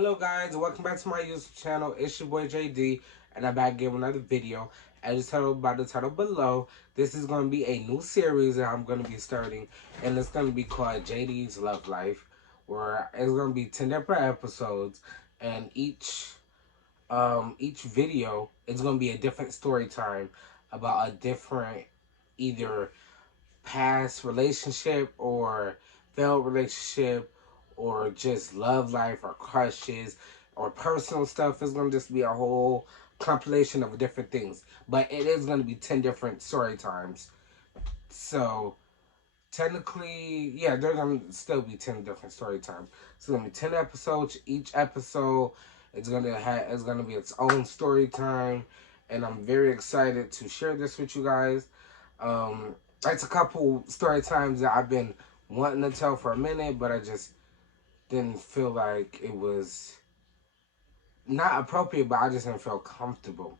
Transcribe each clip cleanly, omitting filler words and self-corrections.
Hello guys, welcome back to my YouTube channel. It's your boy JD, and I'm back again with another video. As you tell by the title below, this is going to be a new series that I'm going to be starting, and it's going to be called JD's Love Life, where it's going to be 10 different episodes, and each video is going to be a different story time about a different either past relationship or failed relationship or just love life or crushes or personal stuff. It's going to just be a whole compilation of different things. But it is going to be 10 different story times. So technically, yeah, they're going to still be 10 different story times. So it's going to be 10 episodes. Each episode is going to be its own story time. And I'm very excited to share this with you guys. It's a couple story times that I've been wanting to tell for a minute, but I just didn't feel like it was not appropriate, but I just didn't feel comfortable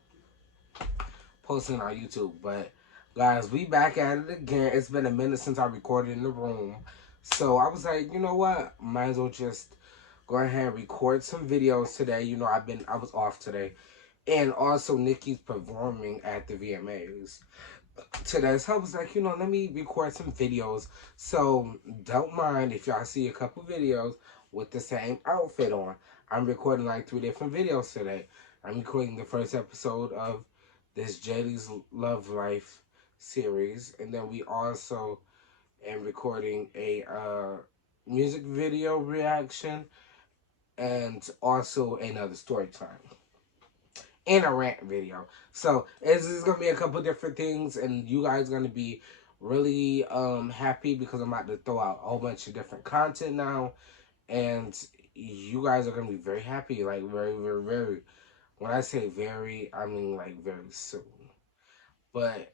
posting on YouTube. But guys, we back at it again. It's been a minute since I recorded in the room. So I was like, you know what? Might as well just go ahead and record some videos today. You know, I was off today. And also Nikki's performing at the VMAs today. So I was like, you know, let me record some videos. So don't mind if y'all see a couple videos with the same outfit on. I'm recording like 3 different videos today. I'm recording the first episode of this JD's Love Life series. And then we also am recording a music video reaction and also another story time and a rant video. So this is gonna be a couple different things, and you guys are gonna be really happy because I'm about to throw out a whole bunch of different content now, and you guys are gonna be very happy, like very, very, very. When I say very, I mean like very soon. But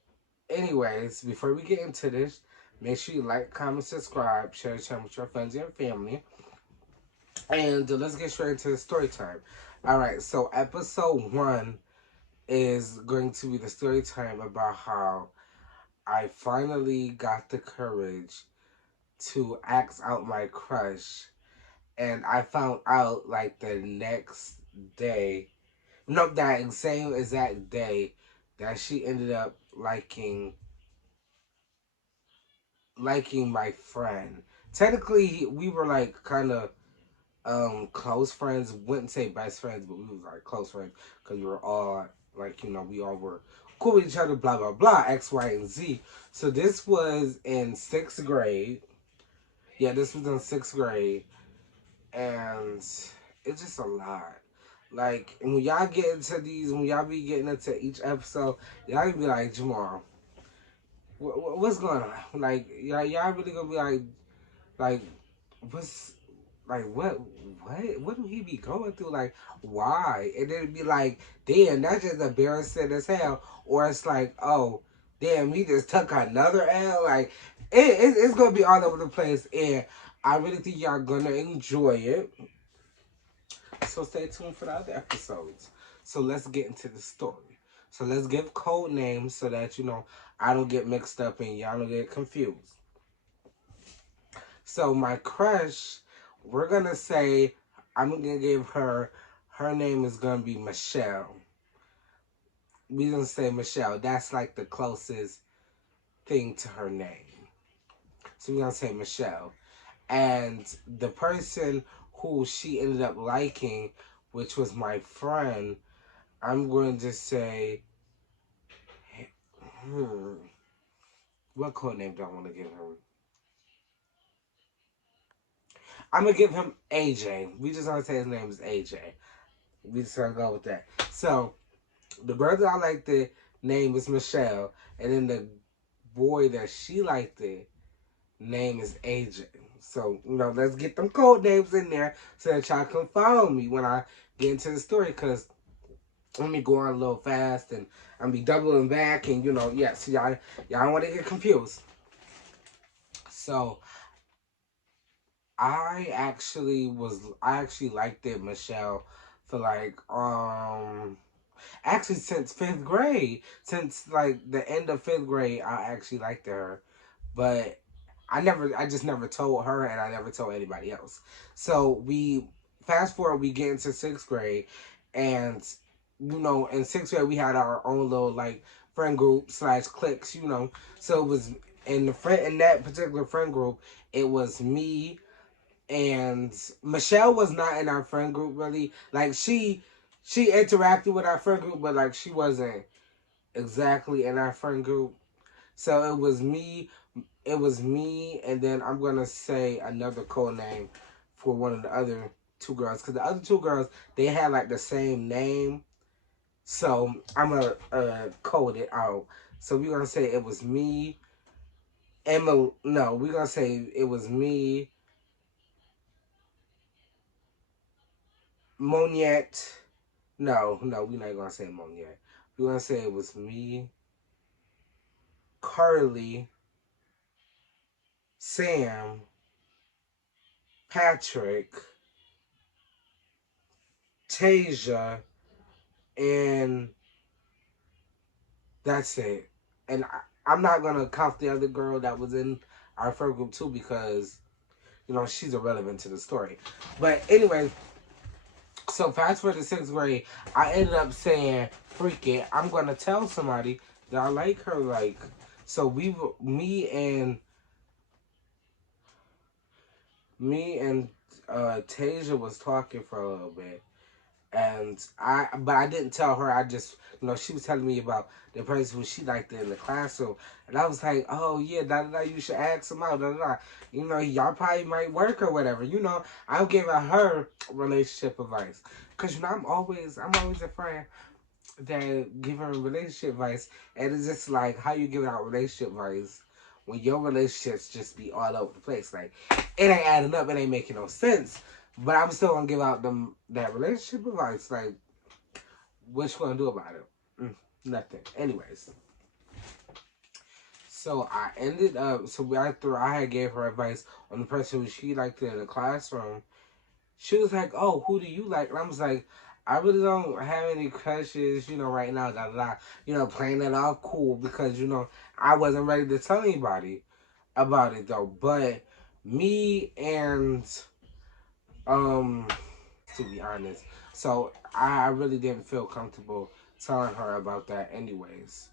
anyways, before we get into this, make sure you like, comment, subscribe, share the channel with your friends and family. And let's get straight into the story time. Alright, so episode 1 is going to be the story time about how I finally got the courage to ask out my crush, and I found out like the next day, no, that same exact day, that she ended up liking my friend. Technically, we were like kind of close friends. Wouldn't say best friends, but we was like close friends because we were all like, you know, we all were cool with each other, blah blah blah, X, Y, and Z. So this was in 6th grade. Yeah, this was in 6th grade, and it's just a lot. Like when y'all get into these, when y'all be getting into each episode, y'all be like, Jamal, what's going on? Like y'all really gonna be like what's like what do he be going through? Like why? And then it'd be like, damn, that's just embarrassing as hell. Or it's like, oh, damn, he just took another L. Like it's gonna be all over the place, and I really think y'all gonna enjoy it. So stay tuned for the other episodes. So let's get into the story. So let's give code names so that, you know, I don't get mixed up and y'all don't get confused. So my crush, we're gonna say, I'm gonna give her name is gonna be Michelle. We're gonna say Michelle. That's like the closest thing to her name. So we're gonna say Michelle. And the person who she ended up liking, which was my friend, I'm going to say, hmm, what code name do I want to give him? I'm gonna give him AJ. We just gonna say his name is AJ. We just gonna go with that. So the girl that I like the name is Michelle, and then the boy that she liked the name is AJ. So, you know, let's get them code names in there so that y'all can follow me when I get into the story, because let me go on a little fast and I'm be doubling back, and you know, yeah, so y'all don't want to get confused. So I actually liked it, Michelle, for like actually since 5th grade. Since like the end of 5th grade, I actually liked her. But I just never told her, and I never told anybody else. So we fast forward, we get into sixth grade, and in sixth grade we had our own little like friend group slash cliques, So it was in that particular friend group, it was me and Michelle was not in our friend group really. Like she interacted with our friend group, but like she wasn't exactly in our friend group. So it was me, and then I'm gonna say another code name for one of the other two girls, because the other two girls they had like the same name. So I'm gonna code it out. So we're gonna say it was me, Emma. No, we're gonna say it was me, Moniette. No, we're not gonna say Moniette. We're gonna say it was me, Carly, Sam, Patrick, Tasia, and that's it. And I'm not gonna count the other girl that was in our friend group too, because she's irrelevant to the story. But anyway, so fast forward to sixth grade, I ended up saying, "Freak it, I'm gonna tell somebody that I like her." Like, so me and Tasia was talking for a little bit, but I didn't tell her. I just, she was telling me about the person who she liked in the classroom, and I was like, "Oh yeah, da da da. You should ask him out, da da da. Y'all probably might work or whatever. I'm giving her relationship advice, cause I'm always a friend that giving relationship advice, and it's just like how you giving out relationship advice when your relationships just be all over the place. Like it ain't adding up, it ain't making no sense. But I'm still gonna give out them that relationship advice. Like, what you gonna do about it? Nothing. Anyways, so I ended up. So after I had gave her advice on the person who she liked in the classroom, she was like, "Oh, who do you like?" And I was like, "I really don't have any crushes, right now." Da da da. Playing it off cool because I wasn't ready to tell anybody about it though. But me and um, to be honest, so I really didn't feel comfortable telling her about that. Anyways,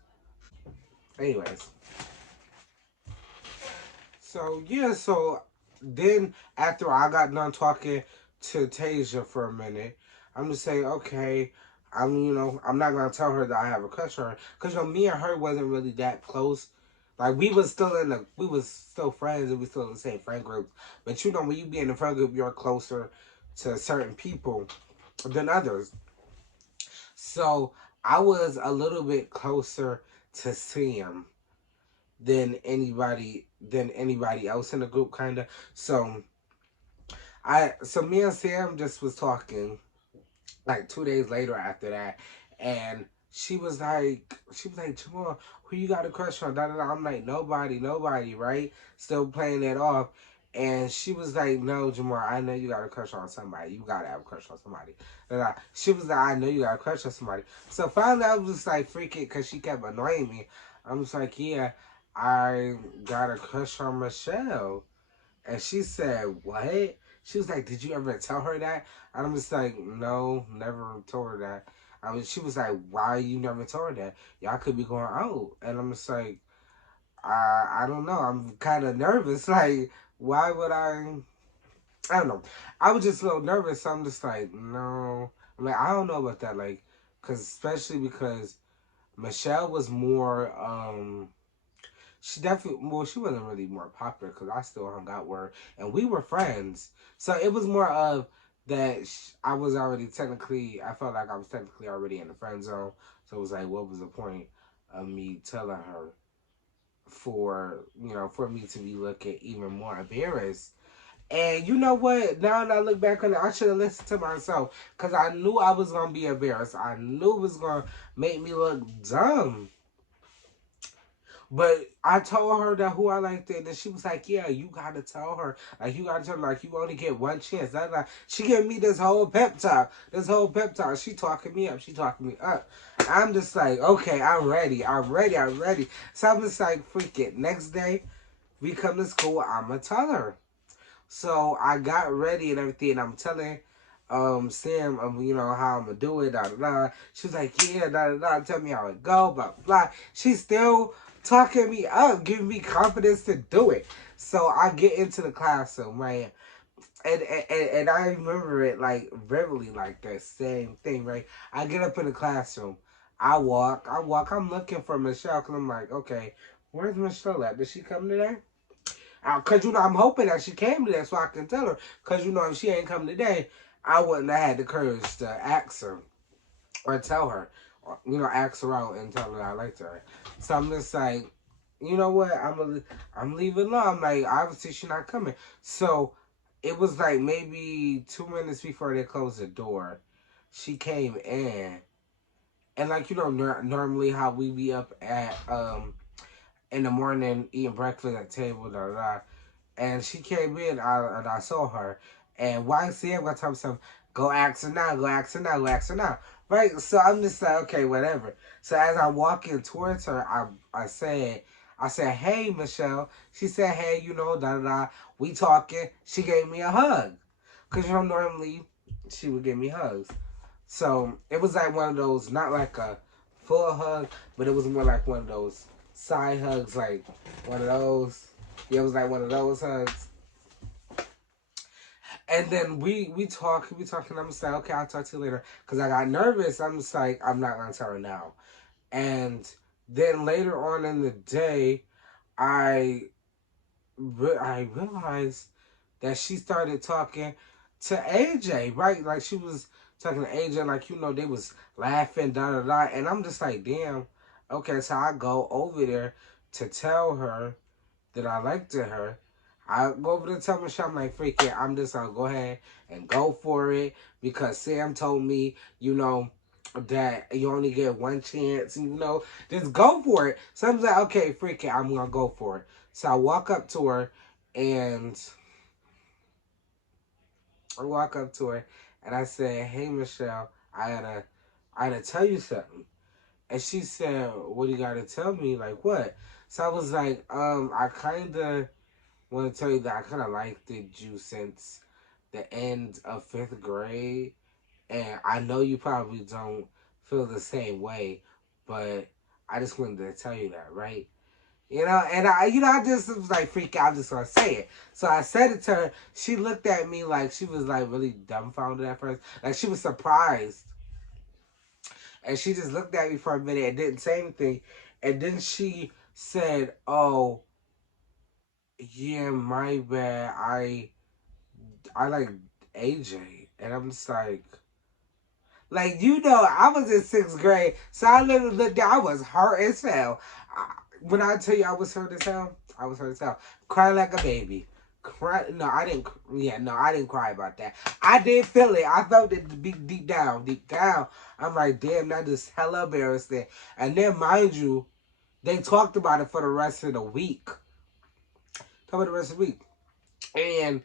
so yeah, so then after I got done talking to Tasia for a minute, I'm just saying, okay, I'm not gonna tell her that I have a crush on her, cause me and her wasn't really that close. Like we was still friends, and we still in the same friend group. But when you be in the friend group, you're closer to certain people than others. So I was a little bit closer to Sam than anybody else in the group, kind of. So me and Sam just was talking like 2 days later after that, and she was like, Jamal, who you got a crush on? Da, da, da. I'm like, nobody, right? Still playing it off. And she was like, no, Jamal, I know you got a crush on somebody. You gotta have a crush on somebody. Da, da. She was like, I know you got a crush on somebody. So finally, I was just like freaking because she kept annoying me. I'm just like, yeah, I got a crush on Michelle. And she said, what? She was like, did you ever tell her that? And I'm just like, no, never told her that. She was like, why you never told her that? Y'all could be going out. And I'm just like, I don't know. I'm kind of nervous. Like, why would I don't know. I was just a little nervous. So I'm just like, no. I'm like, I don't know about that. Like, especially because Michelle was more, she definitely, well, she wasn't really more popular because I still hung out with her and we were friends. So it was more of that I was already I felt like I was technically already in the friend zone. So it was like, what was the point of me telling her for me to be looking even more embarrassed? And you know what? Now that I look back on it, I should have listened to myself because I knew I was going to be embarrassed. I knew it was going to make me look dumb. But I told her that who I liked it, and she was like, "Yeah, you gotta tell her. Like you gotta tell her. Like you only get one chance." That's like she gave me this whole pep talk. This whole pep talk. She talking me up. She talking me up. I'm just like, okay, I'm ready. I'm ready. I'm ready. So I'm just like, freak it. Next day, we come to school. I'ma tell her. So I got ready and everything. And I'm telling Sam, how I'm gonna do it, da da da. She's like, yeah, da da da, tell me how it go, blah blah. She's still talking me up, giving me confidence to do it. So I get into the classroom, right? And I remember it like vividly, like that same thing, right? I get up in the classroom, I'm looking for Michelle, because I'm like, okay, where's Michelle at? Did she come today? Because, I'm hoping that she came today so I can tell her. Because, if she ain't come today, I wouldn't have had the courage to ask her or tell her. Or, ask her out and tell her I liked her. So I'm just like, you know what? I'm leaving alone. I'm like, obviously she's not coming. So it was like maybe 2 minutes before they closed the door. She came in. And like, normally how we be up at, in the morning eating breakfast at the table, da da da. And she came in, and I saw her. And YCM got to some, go ask her now, go ask her now, go ask her now. Right? So I'm just like, okay, whatever. So as I'm walking towards her, I said, hey, Michelle. She said, hey, da da da. We talking. She gave me a hug. Because, normally she would give me hugs. So it was like one of those, not like a full hug, but it was more like one of those side hugs, like one of those. Yeah, it was like one of those hugs. And then we talking. I'm just like, okay, I'll talk to you later. Because I got nervous. I'm just like, I'm not going to tell her now. And then later on in the day, I I realized that she started talking to AJ, right? Like she was talking to AJ, like they was laughing, da da da. And I'm just like, damn. Okay, so I go over there to tell her that I liked her. I go over to tell Michelle, I'm like, freak it, I'm just gonna go ahead and go for it because Sam told me, that you only get one chance, just go for it. So I'm like, okay, freak it, I'm gonna go for it. So I walk up to her and I said, hey Michelle, I gotta tell you something. And she said, what do you gotta tell me? Like what? So I was like, I kinda want to tell you that I kind of liked you since the end of fifth grade, and I know you probably don't feel the same way, but I just wanted to tell you that, right? And I just was like, freak out, I'm just gonna say it. So I said it to her. She looked at me like she was like really dumbfounded at first, like she was surprised, and she just looked at me for a minute and didn't say anything, and then she said, "Oh, yeah, my bad. I like AJ," and I'm just like I was in sixth grade, so I literally looked down. I was hurt as hell. When I tell you I was hurt as hell, I was hurt as hell. Crying like a baby. Cry? No, I didn't. Yeah, no, I didn't cry about that. I did feel it. I felt it deep down, deep down. I'm like, damn, that is hella embarrassing. And then, mind you, they talked about it for the rest of the week. Talk about the rest of the week, and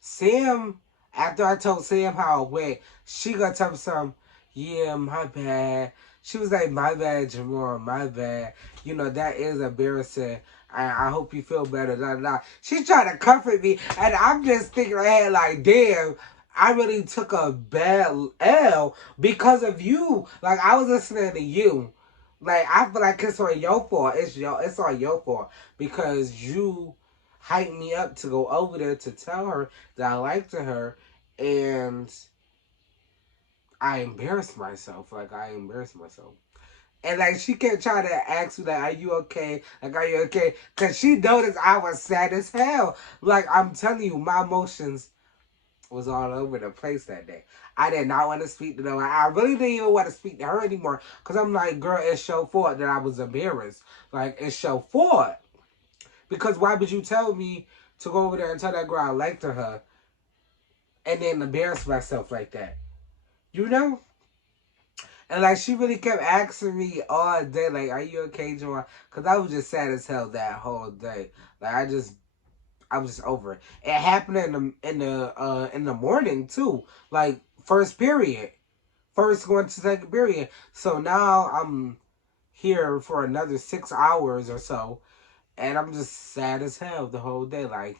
Sam, after I told Sam how it went, she gonna tell me something. Yeah, my bad. She was like, my bad, Jamar, my bad. That is embarrassing. I hope you feel better. Da, da, da. She's trying to comfort me, and I'm just thinking in my head like, damn, I really took a bad L because of you. Like, I was listening to you. Like, I feel like it's on your fault. It's on your fault because you hyped me up to go over there to tell her that I liked her, and I embarrassed myself. Like I embarrassed myself. And like she kept trying to ask me, like, "Are you okay? Like, are you okay?" Because she noticed I was sad as hell. Like I'm telling you, my emotions was all over the place that day. I did not want to speak to her. I really didn't even want to speak to her anymore. Because I'm like, girl, it's your fault that I was embarrassed. Like, it's your fault. Because why would you tell me to go over there and tell that girl I liked her and then embarrass myself like that? You know? And like she really kept asking me all day, like, "Are you okay, Joanne?" Because I was just sad as hell that whole day. Like I was just over it. It happened in the morning too, like first period, first going to second period. So now I'm here for another 6 hours or so, and I'm just sad as hell the whole day. Like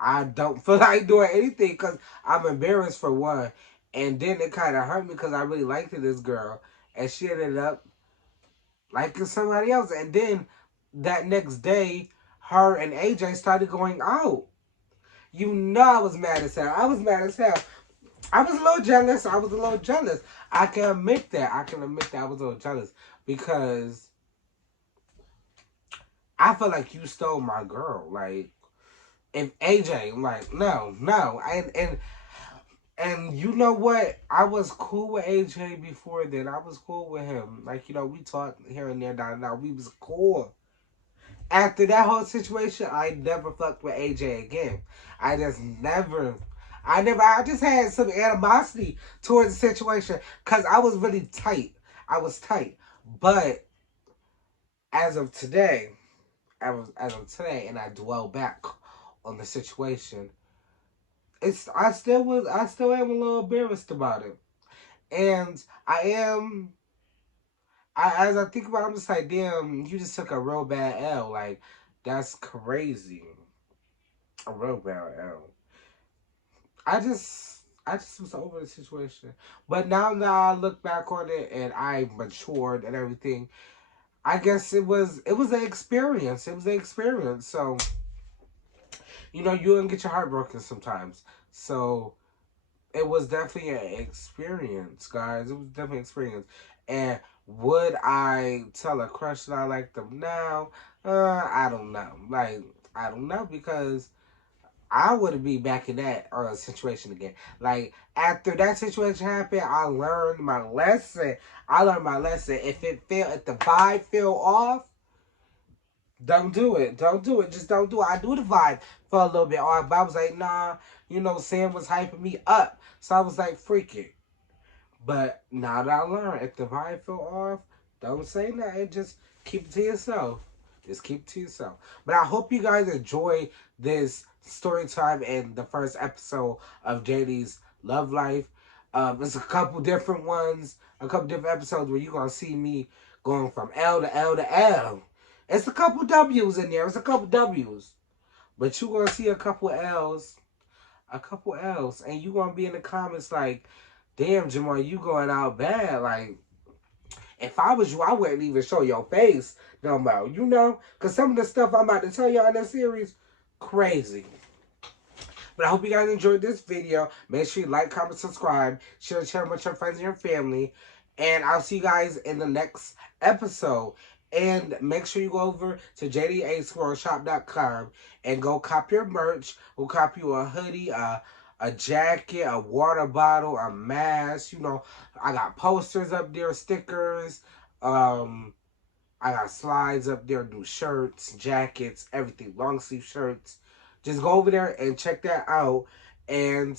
I don't feel like doing anything because I'm embarrassed for one. And then it kind of hurt me because I really liked this girl. And she ended up liking somebody else. And then that next day, her and AJ started going out. You know I was mad as hell. I was mad as hell. I was a little jealous. I was a little jealous. I can admit that. I can admit that I was a little jealous because I feel like you stole my girl. Like, if AJ, like, no. And you know what? I was cool with AJ before then. I was cool with him. Like, we talked here and there, down and out. We was cool. After that whole situation, I never fucked with AJ again. I just never. I just had some animosity towards the situation because I was really tight. I was tight. But as of today, as of today, and I dwell back on the situation, I still am a little embarrassed about it. And as I think about it, I'm just like, damn, you just took a real bad L. Like, that's crazy. A real bad L. I just was over the situation. But now that I look back on it and I matured and everything, I guess it was an experience. It was an experience. So, you're gonna get your heart broken sometimes. So it was definitely an experience, guys. It was definitely an experience. And would I tell a crush that I like them now? I don't know. Like, I don't know because I wouldn't be back in that situation again. Like, after that situation happened, I learned my lesson. If the vibe fell off, don't do it. Don't do it. Just don't do it. I do the vibe for a little bit off, but I was like, nah. Sam was hyping me up, so I was like, freak it. But now that I learned, if the vibe fell off, don't say nothing. Just keep it to yourself. Just keep it to yourself. But I hope you guys enjoy this story time and the first episode of JD's Love Life. It's a couple different ones, a couple different episodes where you're going to see me going from L to L to L. It's a couple W's in there. It's a couple W's. But you're going to see a couple L's. A couple L's. And you're going to be in the comments like, damn, Jamal, you going out bad. Like, if I was you, I wouldn't even show your face no more. Because some of the stuff I'm about to tell y'all in this series, crazy. But I hope you guys enjoyed this video. Make sure you like, comment, subscribe. Share it with your friends and your family. And I'll see you guys in the next episode. And make sure you go over to jdasquirrelshop.com and go cop your merch. We'll cop you a hoodie, a jacket, a water bottle, a mask. I got posters up there, stickers. I got slides up there, new shirts, jackets, everything, long sleeve shirts. Just go over there and check that out. And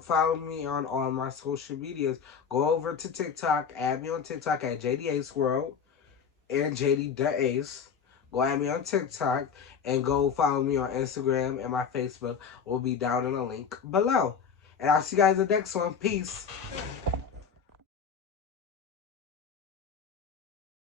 follow me on all my social medias. Go over to TikTok. Add me on TikTok at JDAceWorld and JD the Ace. Go add me on TikTok and go follow me on Instagram, and my Facebook will be down in the link below. And I'll see you guys in the next one. Peace.